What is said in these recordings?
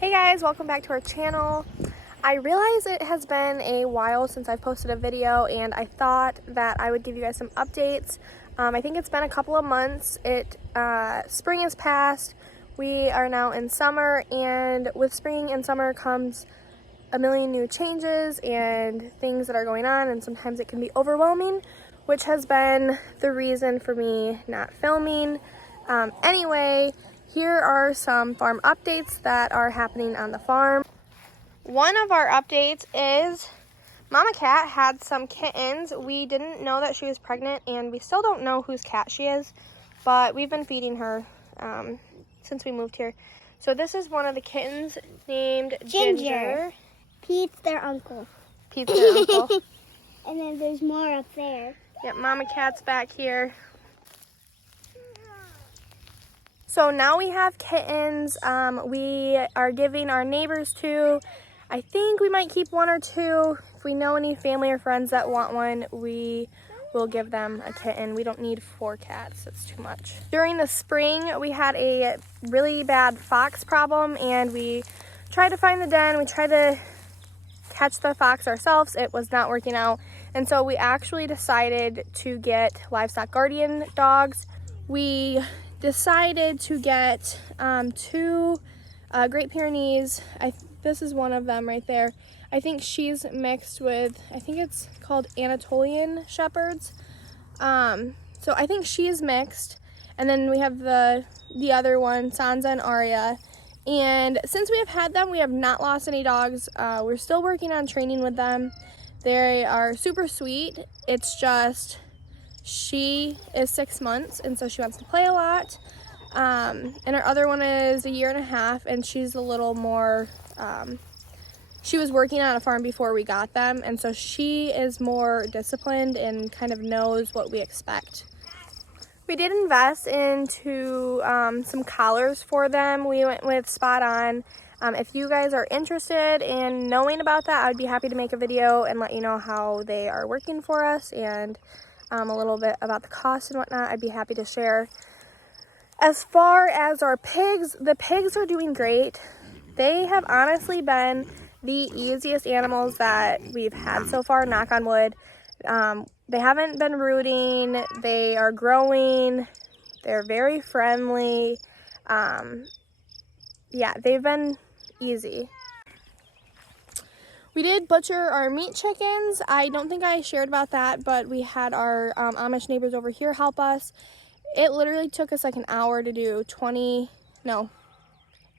Hey guys, welcome back to our channel. I realize it has been a while since I've posted a video and I thought that I would give you guys some updates. I think it's been a couple of months. Spring has passed. We are now in summer, and with spring and summer comes a million new changes and things that are going on, and sometimes it can be overwhelming, which has been the reason for me not filming. Anyway, here are some farm updates that are happening on the farm. One of our updates is Mama Cat had some kittens. We didn't know that she was pregnant, and we still don't know whose cat she is, but we've been feeding her since we moved here. So this is one of the kittens named Ginger. Pete's their uncle. Pete's their uncle. And then there's more up there. Yep, Mama Cat's back here. So now we have kittens. We are giving our neighbors two. I think we might keep one or two. If we know any family or friends that want one, we will give them a kitten. We don't need 4 cats, it's too much. During the spring, we had a really bad fox problem, and we tried to find the den. We tried to catch the fox ourselves. It was not working out. And so we actually decided to get livestock guardian dogs. We decided to get 2 Great Pyrenees. This is one of them right there. I think she's mixed with, I think it's called Anatolian Shepherds. So I think she's mixed. And then we have the other one, Sansa and Arya. And since we have had them, we have not lost any dogs. We're still working on training with them. They are super sweet. It's just she is 6 months, and so she wants to play a lot. And our other one is 1.5 years, and she's a little more, she was working on a farm before we got them, and so she is more disciplined and kind of knows what we expect. We did invest into some collars for them. We went with Spot On. If you guys are interested in knowing about that, I'd be happy to make a video and let you know how they are working for us, and a little bit about the cost and whatnot. I'd be happy to share. As far as our pigs, the pigs are doing great. They have honestly been the easiest animals that we've had so far, knock on wood. They haven't been rooting. They are growing. They're very friendly. Yeah, they've been easy. We did butcher our meat chickens. I don't think I shared about that, but we had our Amish neighbors over here help us. It literally took us like an hour to do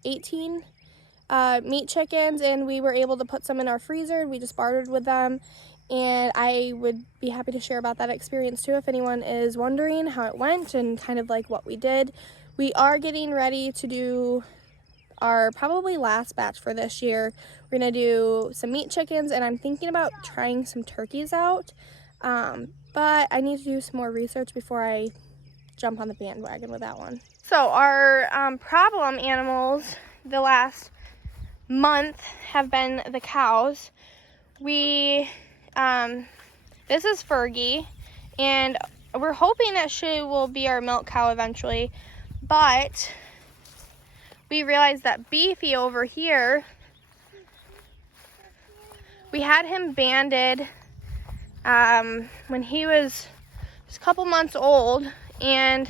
18 meat chickens, and we were able to put some in our freezer. We just bartered with them, and I would be happy to share about that experience too if anyone is wondering how it went and kind of like what we did. We are getting ready to do our probably last batch for this year. We're gonna do some meat chickens, and I'm thinking about trying some turkeys out, but I need to do some more research before I jump on the bandwagon with that one. So our problem animals the last month have been the cows. This is Fergie, and we're hoping that she will be our milk cow eventually, but we realized that Beefy over here, we had him banded when he was just a couple months old, and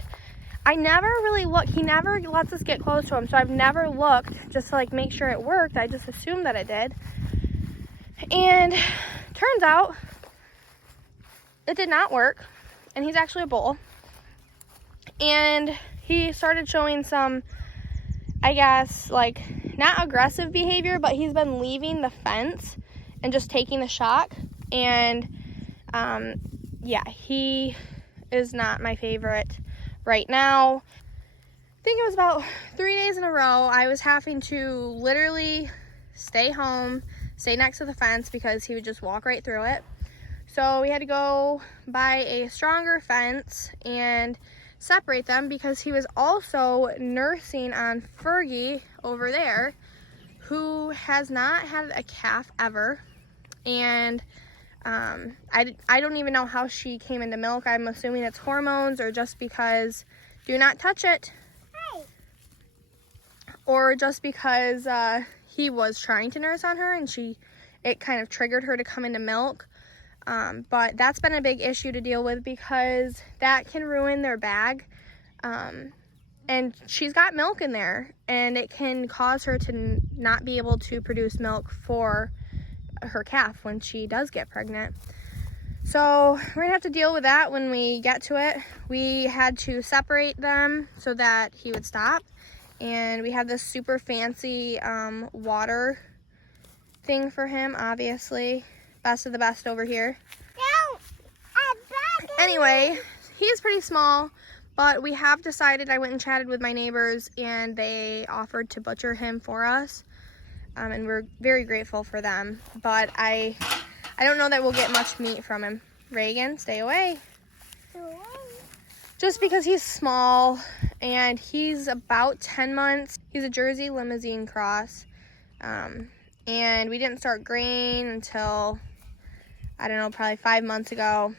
I never really look. He never lets us get close to him, so I've never looked just to like make sure it worked. I just assumed that it did, and turns out it did not work, and he's actually a bull. And he started showing some, I guess, like not aggressive behavior, but he's been leaving the fence and just taking the shock. And yeah, he is not my favorite right now. I think it was about 3 days in a row I was having to literally stay home, stay next to the fence, because he would just walk right through it. So we had to go buy a stronger fence and separate them, because he was also nursing on Fergie over there, who has not had a calf ever. And I don't even know how she came into milk. I'm assuming it's hormones, or just because, do not touch it. Hi. Or just because he was trying to nurse on her, and it kind of triggered her to come into milk. But that's been a big issue to deal with because that can ruin their bag. And she's got milk in there, and it can cause her to not be able to produce milk for her calf when she does get pregnant. So we're gonna have to deal with that when we get to it. We had to separate them so that he would stop. And we have this super fancy water thing for him, obviously. Best of the best over here. Anyway, he's pretty small, but we have decided, I went and chatted with my neighbors, and they offered to butcher him for us. And we're very grateful for them. But I don't know that we'll get much meat from him. Reagan, stay away. Just because he's small, and he's about 10 months. He's a Jersey Limousine cross. And we didn't start grain until, I don't know, probably 5 months ago.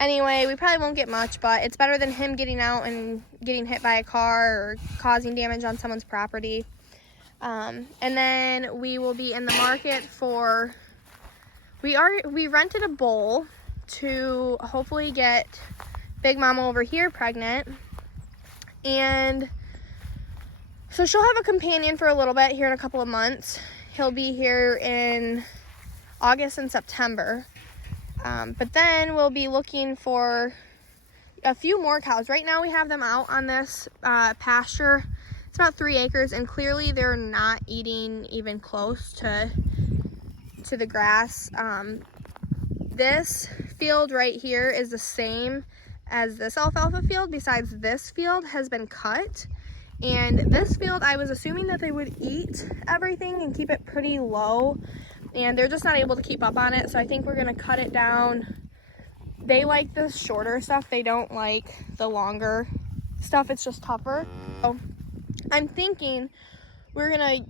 Anyway, we probably won't get much, but it's better than him getting out and getting hit by a car or causing damage on someone's property. And then we will be in the market for, we rented a bull to hopefully get Big Mama over here pregnant. And so she'll have a companion for a little bit here in a couple of months. He'll be here in August and September. But then we'll be looking for a few more cows. Right now we have them out on this pasture. It's about 3 acres, and clearly they're not eating even close to the grass. This field right here is the same as this alfalfa field, besides this field has been cut. And this field, I was assuming that they would eat everything and keep it pretty low, and they're just not able to keep up on it, so I think we're gonna cut it down. They like the shorter stuff, they don't like the longer stuff, it's just tougher. So I'm thinking we're gonna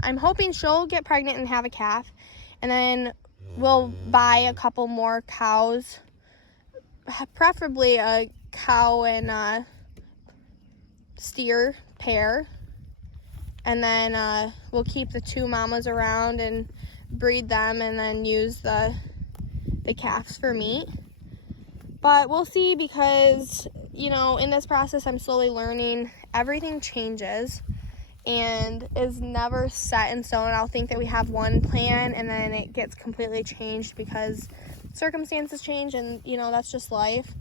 I'm hoping she'll get pregnant and have a calf, and then we'll buy a couple more cows, preferably a cow and a steer pair, and then we'll keep the 2 mamas around and breed them, and then use the calves for meat. But we'll see, because you know, in this process I'm slowly learning. Everything changes and is never set in stone. I'll think that we have one plan, and then it gets completely changed because circumstances change, and you know, that's just life.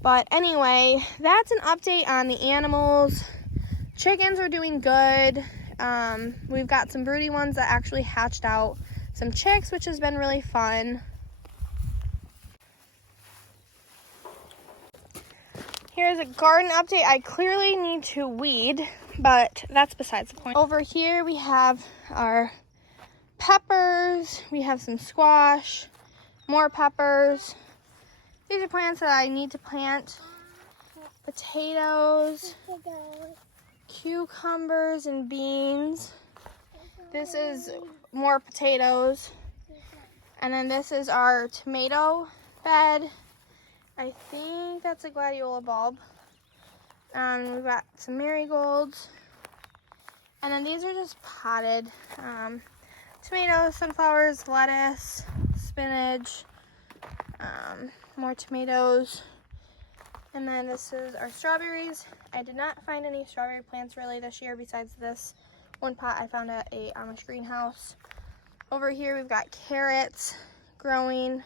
But anyway, that's an update on the animals. Chickens are doing good. We've got some broody ones that actually hatched out some chicks, which has been really fun. Here's a garden update. I clearly need to weed, but that's besides the point. Over here we have our peppers. We have some squash, more peppers. These are plants that I need to plant. Potatoes, cucumbers, and beans. This is more potatoes. And then this is our tomato bed. I think that's a gladiola bulb. We've got some marigolds. And then these are just potted tomatoes, sunflowers, lettuce, spinach, more tomatoes. And then this is our strawberries. I did not find any strawberry plants really this year besides this one pot I found at a Amish greenhouse. Over here we've got carrots growing.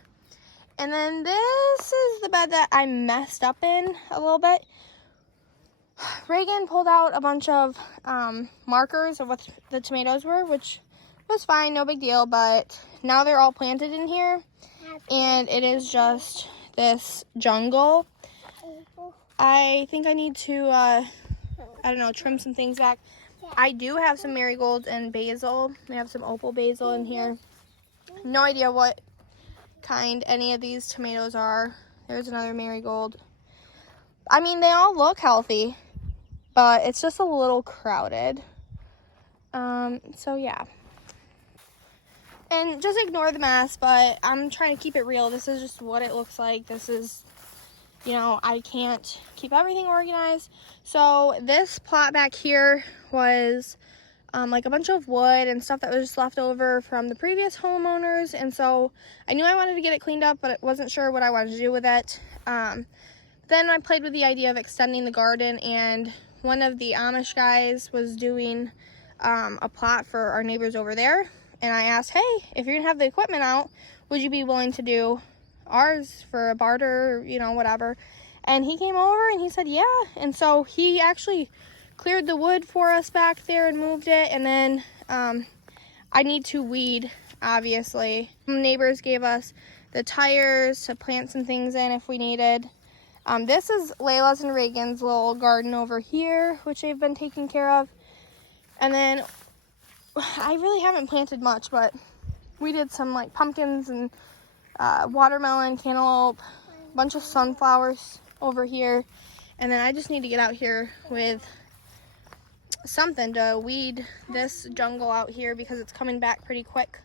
And then this is the bed that I messed up in a little bit. Reagan pulled out a bunch of markers of what the tomatoes were, which was fine, no big deal, but now they're all planted in here, and it is just this jungle. I think I need to, I don't know, trim some things back. I do have some marigolds and basil. We have some opal basil in here. No idea what kind any of these tomatoes are. There's another marigold. I mean, they all look healthy, but it's just a little crowded. So yeah. And just ignore the mess, but I'm trying to keep it real. This is just what it looks like. This is, you know, I can't keep everything organized. So this plot back here was like a bunch of wood and stuff that was just left over from the previous homeowners. And so I knew I wanted to get it cleaned up, but I wasn't sure what I wanted to do with it. Then I played with the idea of extending the garden, and one of the Amish guys was doing a plot for our neighbors over there. And I asked, hey, if you're gonna have the equipment out, would you be willing to do ours for a barter, you know, whatever. And he came over and he said, yeah. And so he actually cleared the wood for us back there and moved it. And then I need to weed, obviously. Neighbors gave us the tires to plant some things in if we needed. This is Layla's and Reagan's little garden over here, which they've been taking care of. And then I really haven't planted much, but we did some like pumpkins and watermelon, cantaloupe, a bunch of sunflowers over here. And then I just need to get out here with something to weed this jungle out here because it's coming back pretty quick.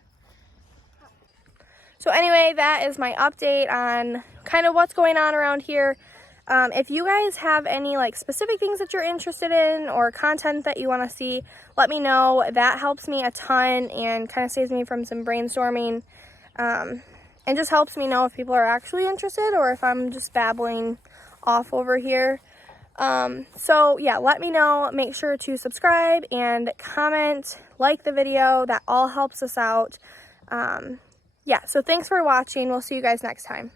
So anyway, that is my update on kind of what's going on around here. If you guys have any like specific things that you're interested in or content that you want to see, let me know. That helps me a ton and kind of saves me from some brainstorming, and just helps me know if people are actually interested or if I'm just babbling off over here. So yeah, let me know. Make sure to subscribe and comment, like the video. That all helps us out. Yeah, so thanks for watching. We'll see you guys next time.